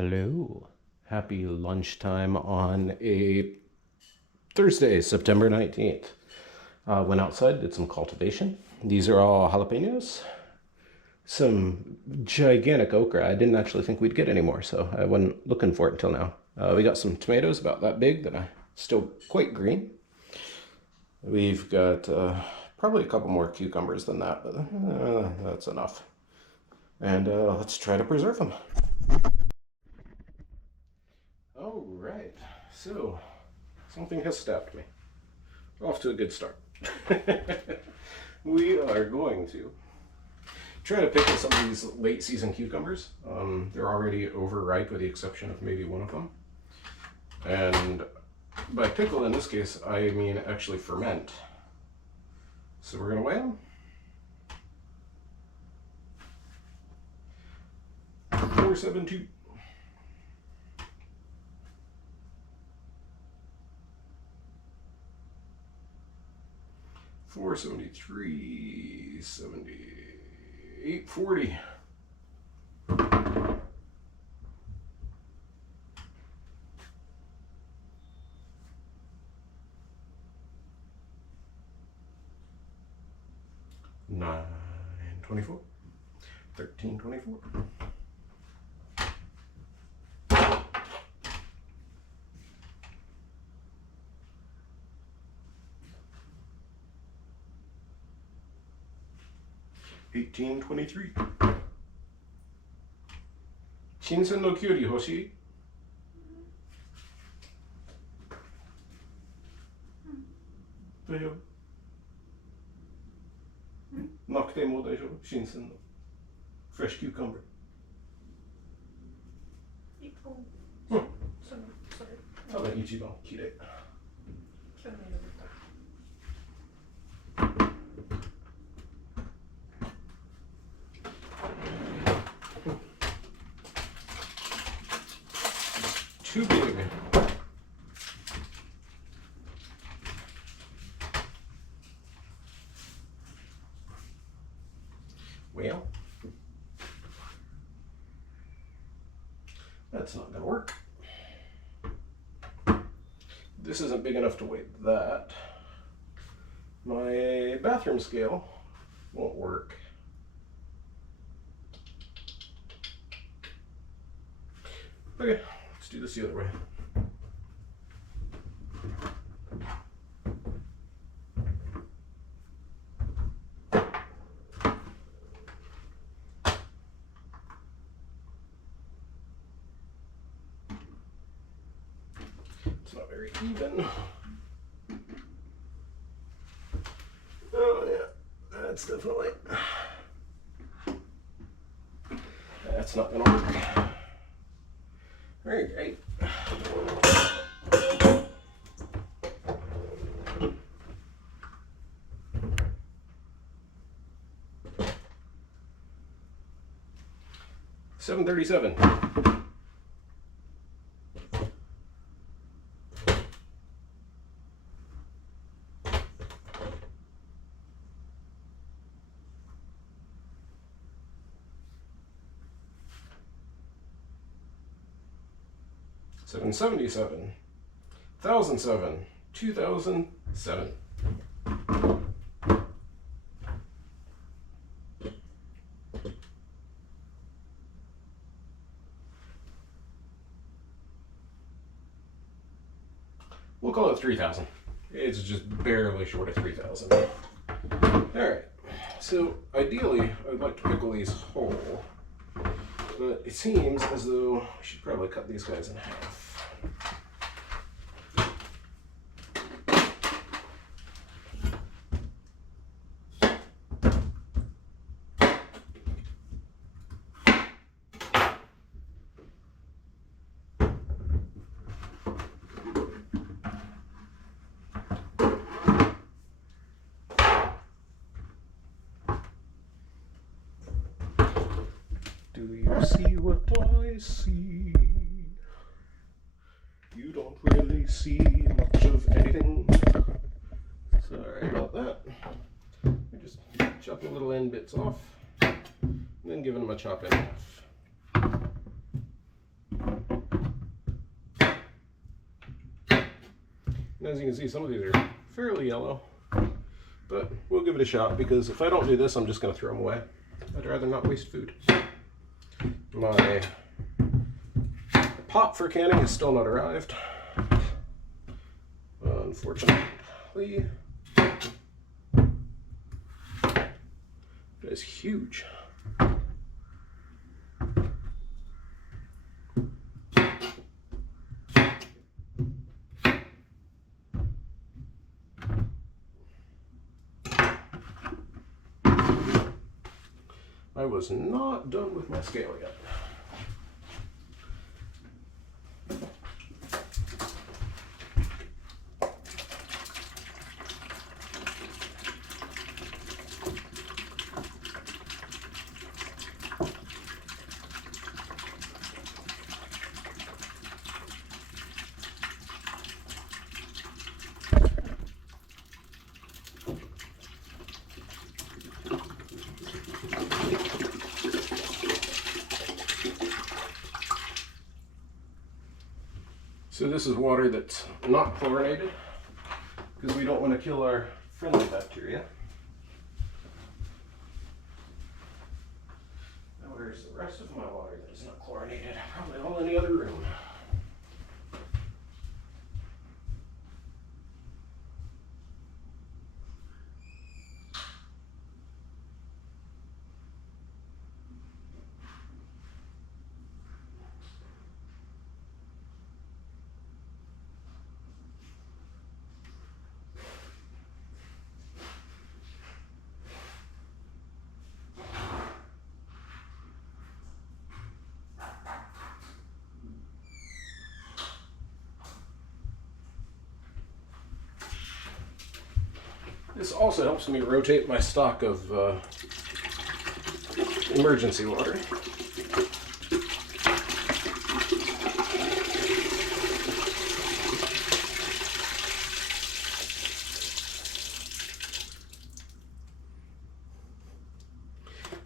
Hello. Happy lunchtime on a Thursday, September 19th. Went outside, did some cultivation. These are all jalapenos. Some gigantic okra. I didn't actually think we'd get any more, so I wasn't looking for it until now. We got some tomatoes about that big that are still quite green. We've got probably a couple more cucumbers than that, but that's enough. And let's try to preserve them. All right, so something has stabbed me. Off to a good start. We are going to try to pickle some of these late season cucumbers. They're already overripe with the exception of maybe one of them. And by pickle in this case, I mean actually ferment. So we're gonna weigh them. 472. 473, 78, 40. $9.24, $13.24. $18.23. 新鮮のきゅうり欲しい？大丈夫？なくても大丈夫？新鮮の。Fresh cucumber。一本。うん。それ。多分一番綺麗。去年の豚。Too big. Well, that's not going to work. This isn't big enough to weigh that. My bathroom scale won't work. Okay. Let's do this the other way. It's not very even. Oh yeah, that's definitely, that's not gonna work. Very great. $7.37. $7.77. 1007. 2007. We'll call it 3,000. It's just barely short of 3,000. All right. So ideally, I'd like to pickle these whole, but it seems as though I should probably cut these guys in half. Do you see what I see? You don't really see much of anything. Sorry about that. I just chop the little end bits off, and then giving them a chop in half. As you can see, some of these are fairly yellow, but we'll give it a shot because if I don't do this, I'm just going to throw them away. I'd rather not waste food. My pot for canning has still not arrived. Unfortunately, it is huge. I was not done with my scale yet. So this is water that's not chlorinated because we don't want to kill our friendly bacteria. Now where's the rest of my water that is not chlorinated? Probably all in the other room. This also helps me rotate my stock of emergency water.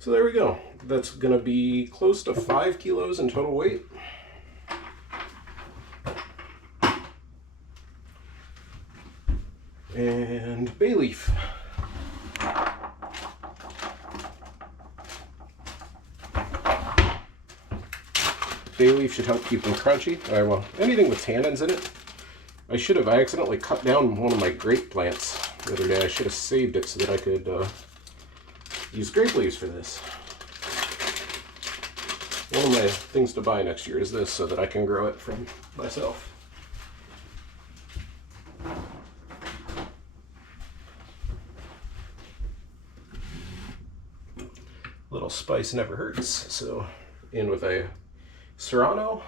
So there we go. That's going to be close to 5 kilos in total weight. And bay leaf. Bay leaf should help keep them crunchy. Well, anything with tannins in it. I accidentally cut down one of my grape plants the other day. I should have saved it so that I could use grape leaves for this. One of my things to buy next year is this so that I can grow it from myself. Little spice never hurts, so in with a serrano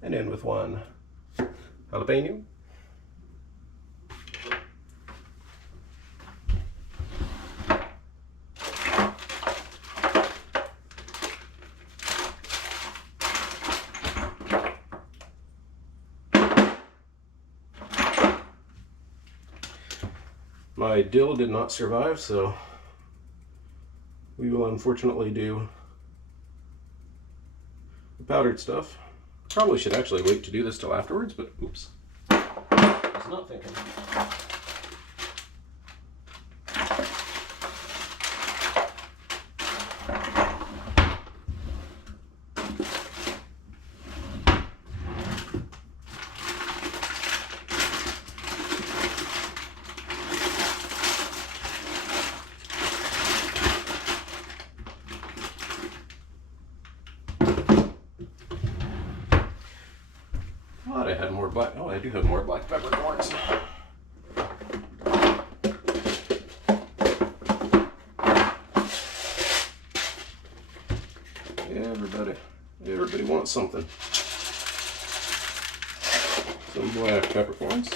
and in with one jalapeno. My dill did not survive, so we will unfortunately do the powdered stuff. Probably should actually wait to do this till afterwards, but oops. I was not thinking. Thought I had more black. Oh, I do have more black peppercorns. Everybody wants something. Some black peppercorns.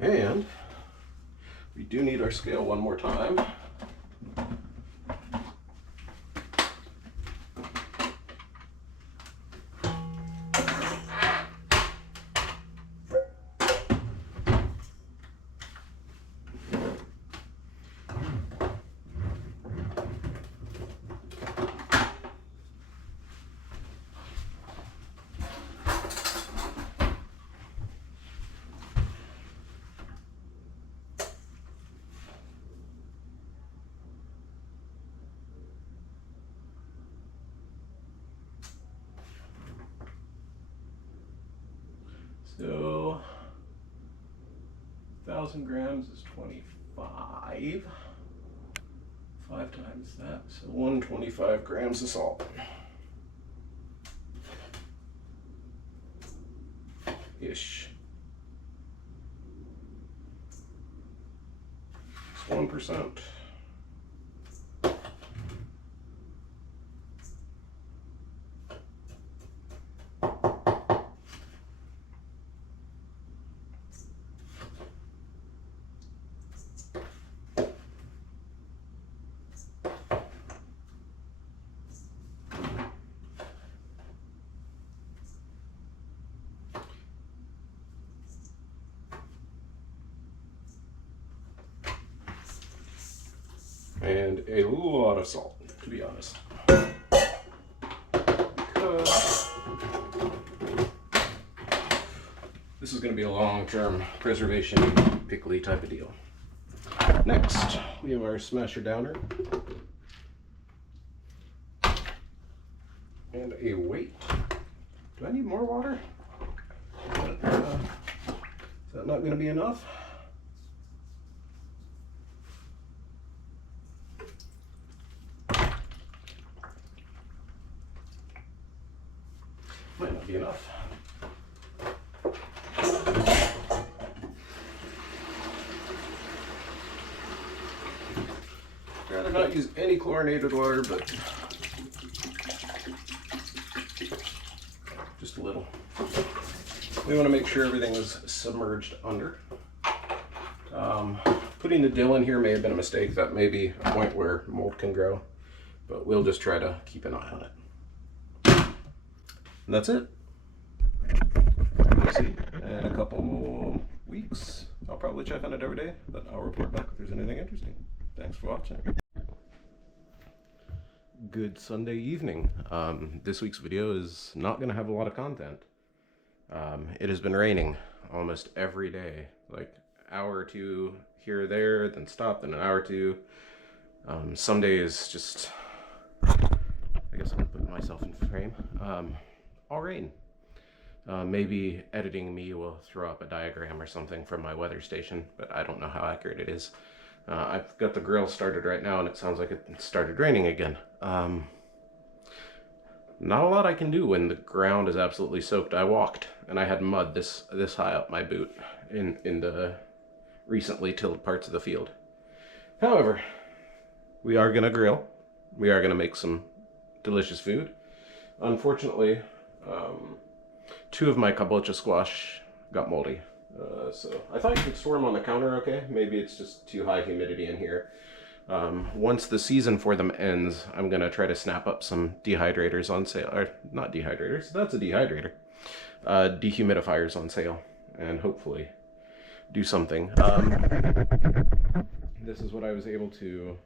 And we do need our scale one more time. So 1,000 grams is 25. 5 times that, so 125 grams of salt. Ish. It's 1%. And a lot of salt, to be honest. Because this is going to be a long-term preservation, pickly type of deal. Next, we have our smasher downer. And a weight. Do I need more water? Is that not going to be enough? Might not be enough. I'd rather not use any chlorinated water, but just a little. We want to make sure everything is submerged under. Putting the dill in here may have been a mistake. That may be a point where mold can grow, but we'll just try to keep an eye on it. And that's it. We'll see. In a couple more weeks, I'll probably check on it every day, but I'll report back if there's anything interesting. Thanks for watching. Good Sunday evening. This week's video is not going to have a lot of content. It has been raining almost every day, like an hour or two here or there, then stop, then an hour or two. Some days just, I guess I'm going to put myself in frame. All rain. Maybe editing me will throw up a diagram or something from my weather station, but I don't know how accurate it is. I've got the grill started right now and it sounds like it started raining again. Not a lot I can do when the ground is absolutely soaked. I walked and I had mud this high up my boot in the recently tilled parts of the field. However, we are gonna grill. We are gonna make some delicious food. Unfortunately, 2 of my kabocha squash got moldy. So I thought you could store them on the counter okay. Maybe it's just too high humidity in here. Once the season for them ends, I'm going to try to snap up some dehydrators on sale. Or not dehydrators, that's a dehydrator. Dehumidifiers on sale. And hopefully do something. This is what I was able to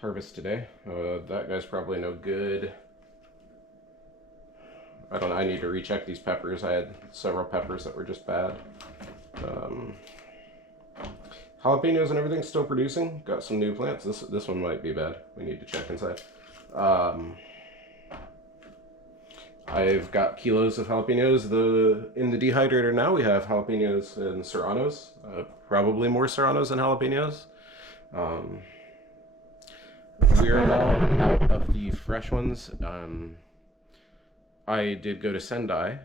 harvest today. That guy's probably no good. I don't know, I need to recheck these peppers. I had several peppers that were just bad. Jalapenos and everything's still producing. Got some new plants. This one might be bad. We need to check inside. I've got kilos of jalapenos. In the dehydrator now we have jalapenos and serranos. Probably more serranos than jalapenos. We're about out of the fresh ones. I did go to Sendai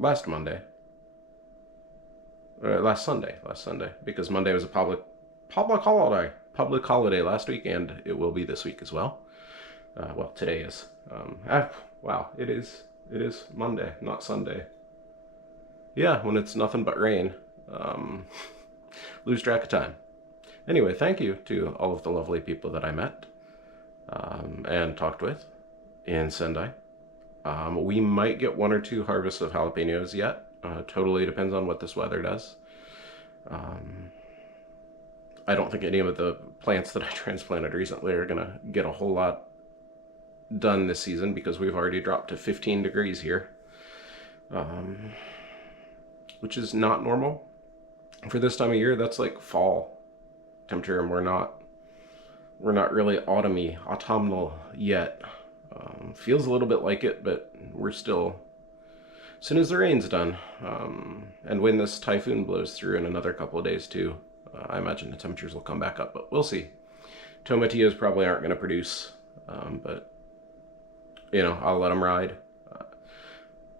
last Sunday, because Monday was a public holiday last week, and it will be this week as well. Well, today is. Wow, it is Monday, not Sunday. Yeah, when it's nothing but rain. Lose track of time. Anyway, thank you to all of the lovely people that I met and talked with in Sendai. We might get 1 or 2 harvests of jalapenos yet. Totally depends on what this weather does. I don't think any of the plants that I transplanted recently are gonna get a whole lot done this season because we've already dropped to 15 degrees here, which is not normal for this time of year. That's like fall temperature, and we're not really autumnal yet. Feels a little bit like it, but we're still as soon as the rain's done. And when this typhoon blows through in another couple of days too, I imagine the temperatures will come back up, but we'll see. Tomatillos probably aren't going to produce, but I'll let them ride.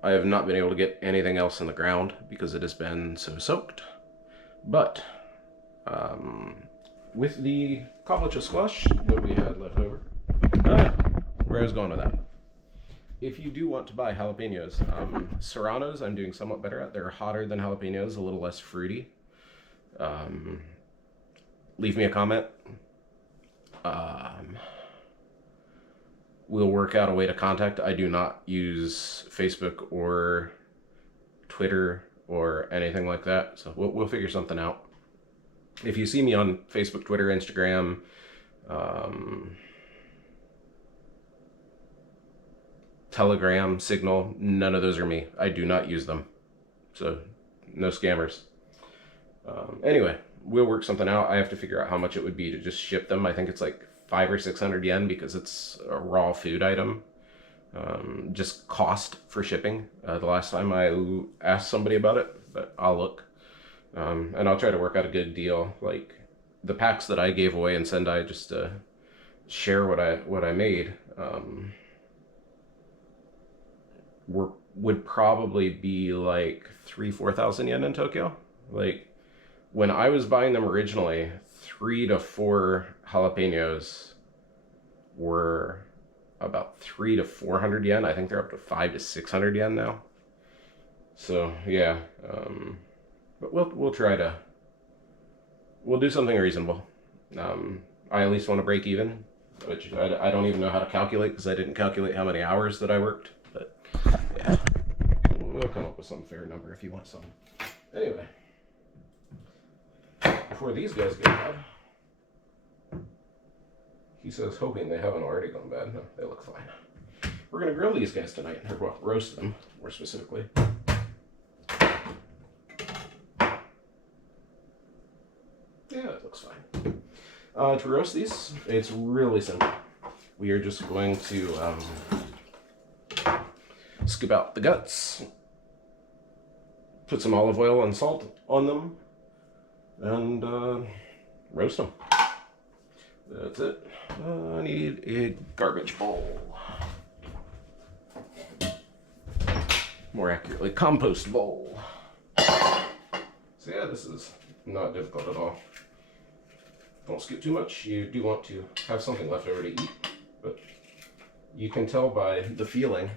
I have not been able to get anything else in the ground because it has been so soaked. But with the kabocha squash that we had left over, where I was going with that. If you do want to buy jalapenos, serranos I'm doing somewhat better at. They're hotter than jalapenos, a little less fruity. Leave me a comment. We'll work out a way to contact. I do not use Facebook or Twitter or anything like that, so we'll figure something out. If you see me on Facebook, Twitter, Instagram, Telegram, Signal, none of those are me. I do not use them, so no scammers. Anyway, we'll work something out. I have to figure out how much it would be to just ship them. I think it's like 500 or 600 yen because it's a raw food item. Just cost for shipping. The last time I asked somebody about it, but I'll look. And I'll try to work out a good deal. Like the packs that I gave away in Sendai, just to share what I made, would probably be like 3,000-4,000 yen in Tokyo. Like when I was buying them originally, 3 to 4 jalapenos were about 300 to 400 yen. I think they're up to 500 to 600 yen now. So yeah, but we'll try to, we'll do something reasonable. I at least want to break even, which I don't even know how to calculate because I didn't calculate how many hours that I worked. But yeah, we'll come up with some fair number if you want some. Anyway, before these guys get bad, he says, hoping they haven't already gone bad. No, they look fine. We're gonna grill these guys tonight, or well, roast them more specifically. Yeah, it looks fine. To roast these, it's really simple. We are just going to scoop out the guts, put some olive oil and salt on them, and roast them. That's it. I need a garbage bowl. More accurately, compost bowl. So yeah, this is not difficult at all. Don't scoop too much. You do want to have something left over to eat, but you can tell by the feeling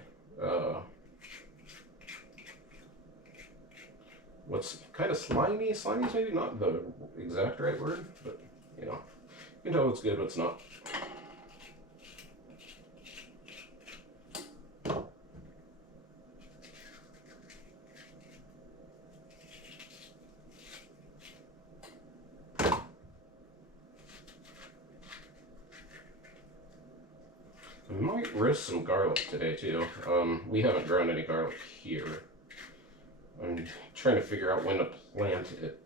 what's kind of slimy. Slimy is maybe not the exact right word, but you can tell what's good, what's not. I might roast some garlic today too. We haven't grown any garlic here. I'm trying to figure out when to plant it.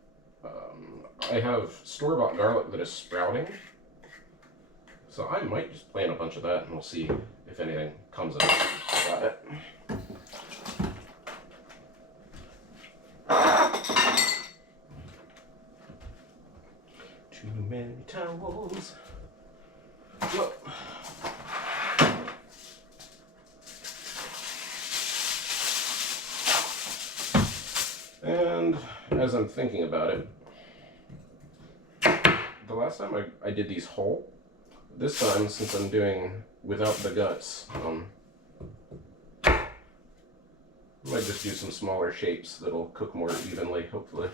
I have store-bought garlic that is sprouting, so I might just plant a bunch of that and we'll see if anything comes of it. Got it. Too many towels. Well, and as I'm thinking about it, the last time I did these whole, this time since I'm doing without the guts, I might just do some smaller shapes that'll cook more evenly, hopefully.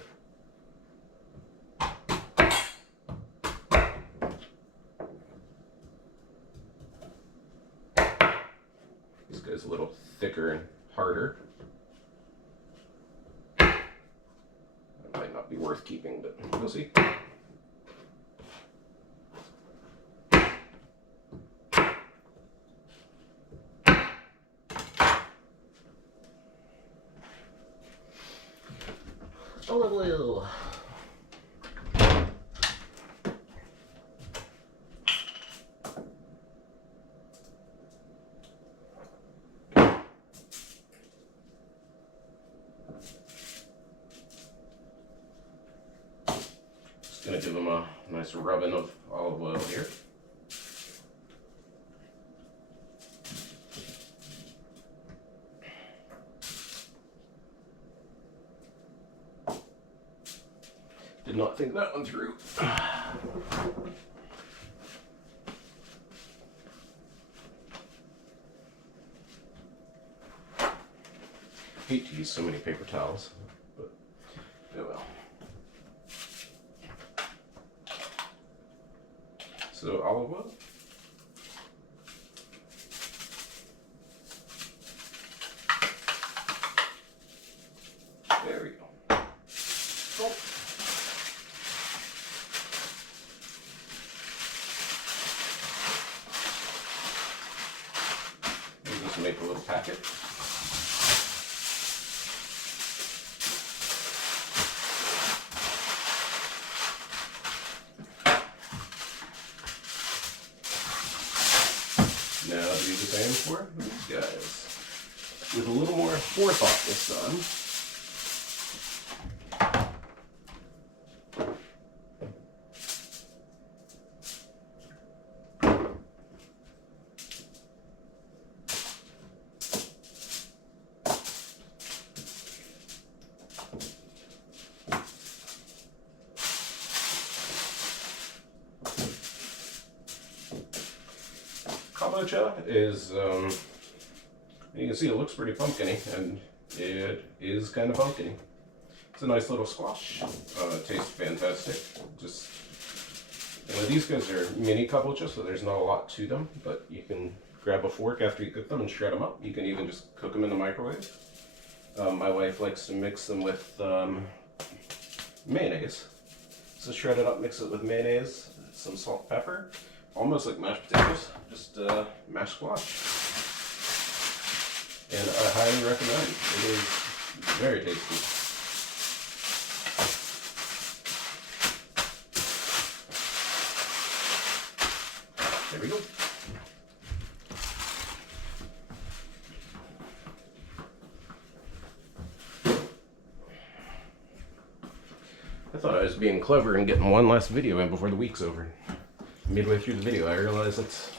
This guy's a little thicker and harder. That might not be worth keeping, but we'll see. Olive oil. Gonna give them a nice rubbing of olive oil here. Did not think that one through. Hate to use so many paper towels, but oh well. So olive oil. There we go. Salt. We'll just make a little packet. Now do the same for these guys. With a little more forethought this time. Kabocha is, you can see it looks pretty pumpkin-y, and it is kind of pumpkin-y. It's a nice little squash. Tastes fantastic. Just, these guys are mini kabocha, so there's not a lot to them, but you can grab a fork after you cook them and shred them up. You can even just cook them in the microwave. My wife likes to mix them with mayonnaise. So shred it up, mix it with mayonnaise, some salt, pepper. Almost like mashed potatoes, just mashed squash. And I highly recommend. It is very tasty. There we go. I thought I was being clever and getting one last video in before the week's over. Midway through the video, I realize it's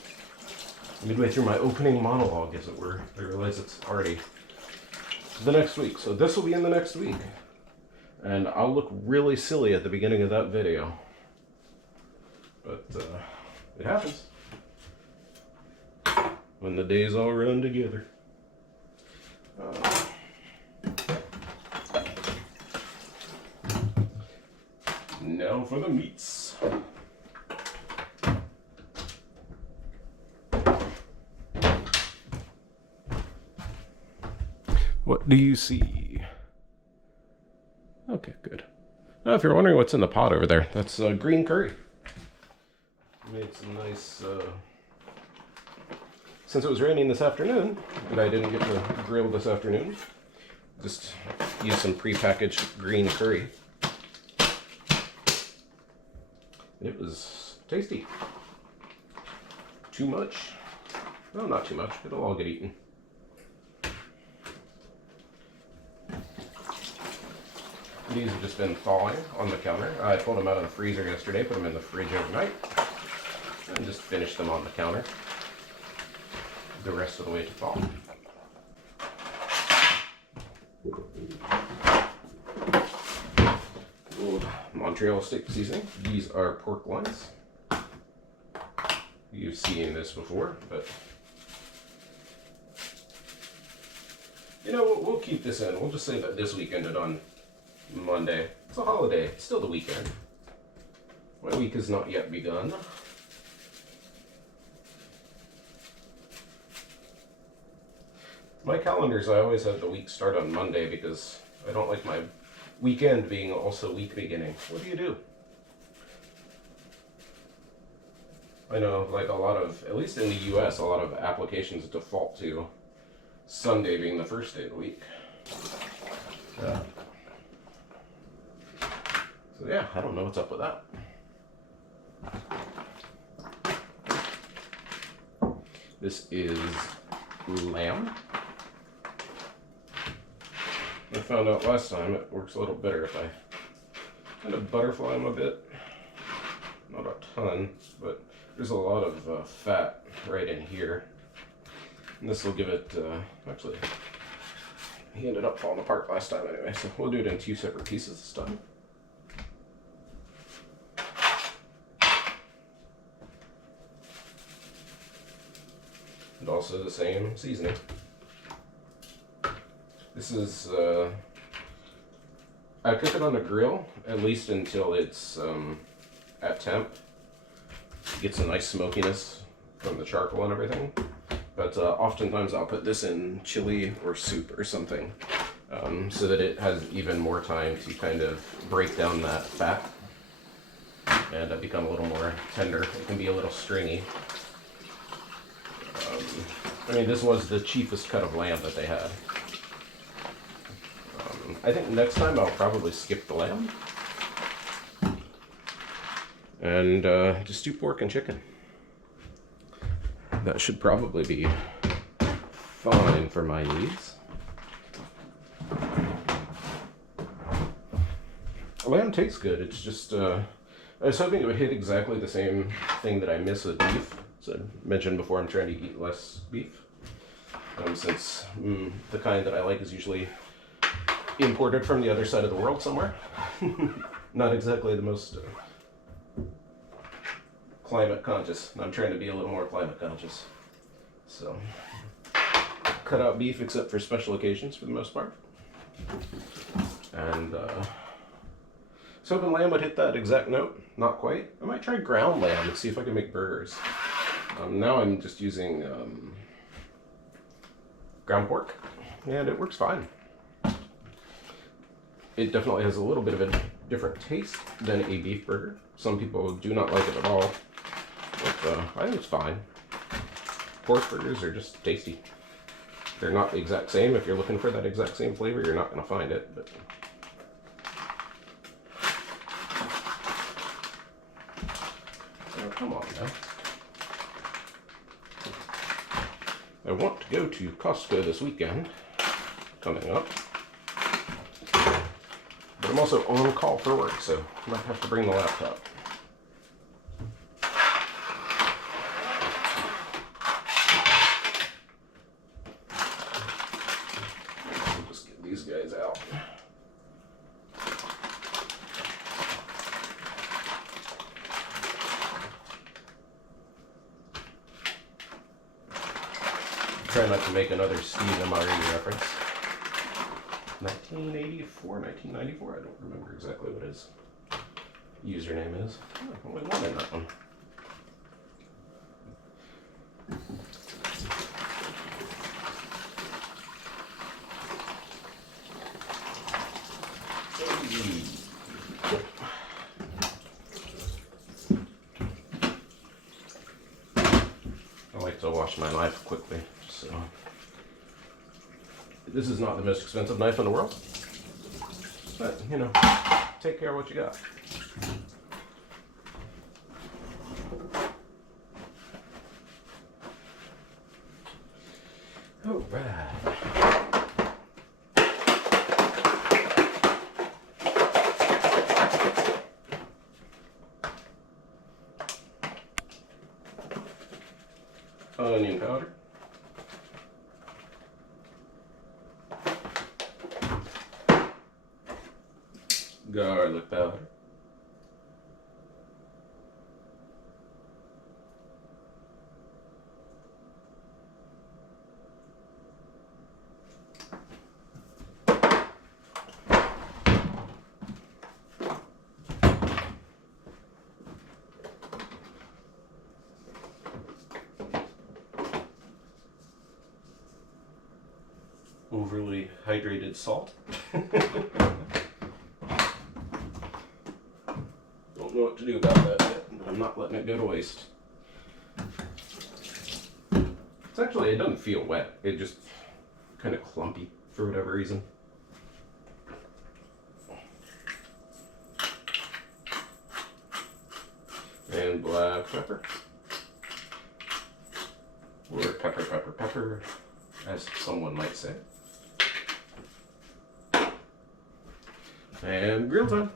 midway through my opening monologue, as it were. I realize it's already the next week. So this will be in the next week. And I'll look really silly at the beginning of that video. But it happens. When the days all run together. Now for the meats. What do you see? Okay, good. Now, if you're wondering what's in the pot over there, that's green curry. Made some nice, since it was raining this afternoon, and I didn't get to grill this afternoon, just use some prepackaged green curry. It was tasty. Too much? No, not too much. It'll all get eaten. These have just been thawing on the counter. I pulled them out of the freezer yesterday, put them in the fridge overnight, and just finished them on the counter the rest of the way to thaw. Old Montreal steak seasoning. These are pork loins. You've seen this before, but you know, we'll keep this in. We'll just say that this week ended on Monday. It's a holiday. It's still the weekend. My week has not yet begun. My calendars, I always have the week start on Monday because I don't like my weekend being also week beginning. What do you do? I know, like a lot of, at least in the US, a lot of applications default to Sunday being the first day of the week. So yeah, I don't know what's up with that. This is lamb. I found out last time it works a little better if I kind of butterfly them a bit. not a ton, but there's a lot of fat right in here. And this will give it, actually, he ended up falling apart last time anyway, so we'll do it in 2 separate pieces this time. And also the same seasoning. This is, I cook it on the grill, at least until it's at temp. It gets a nice smokiness from the charcoal and everything. But oftentimes I'll put this in chili or soup or something, so that it has even more time to kind of break down that fat and become a little more tender. It can be a little stringy. I mean, this was the cheapest cut of lamb that they had. I think next time I'll probably skip the lamb and just do pork and chicken. That should probably be fine for my needs. Lamb tastes good. It's just, I was hoping it would hit exactly the same thing that I miss with beef. So I mentioned before, I'm trying to eat less beef. Since the kind that I like is usually imported from the other side of the world somewhere. Not exactly the most climate conscious. I'm trying to be a little more climate conscious. So, cut out beef except for special occasions for the most part. And so hoping lamb would hit that exact note. Not quite. I might try ground lamb and see if I can make burgers. Now I'm just using ground pork, and it works fine. It definitely has a little bit of a different taste than a beef burger. Some people do not like it at all, but I think it's fine. Pork burgers are just tasty. They're not the exact same. If you're looking for that exact same flavor, you're not going to find it. But oh, come on now. I want to go to Costco this weekend, coming up. But I'm also on call for work, so I might have to bring the laptop. We'll just get these guys out. Try not to make another Steve MRE reference. 1984, 1994, I don't remember exactly what his username is. Oh, only one in that one. I like to wash my knife quickly, so. This is not the most expensive knife in the world, but, you know, take care of what you got. All right. Onion powder. Garlic powder. Overly hydrated salt. Don't know what to do about that yet, but I'm not letting it go to waste. It's actually, it doesn't feel wet. It just kind of clumpy for whatever reason. And black pepper. Or pepper, pepper, pepper, as someone might say. And grill time.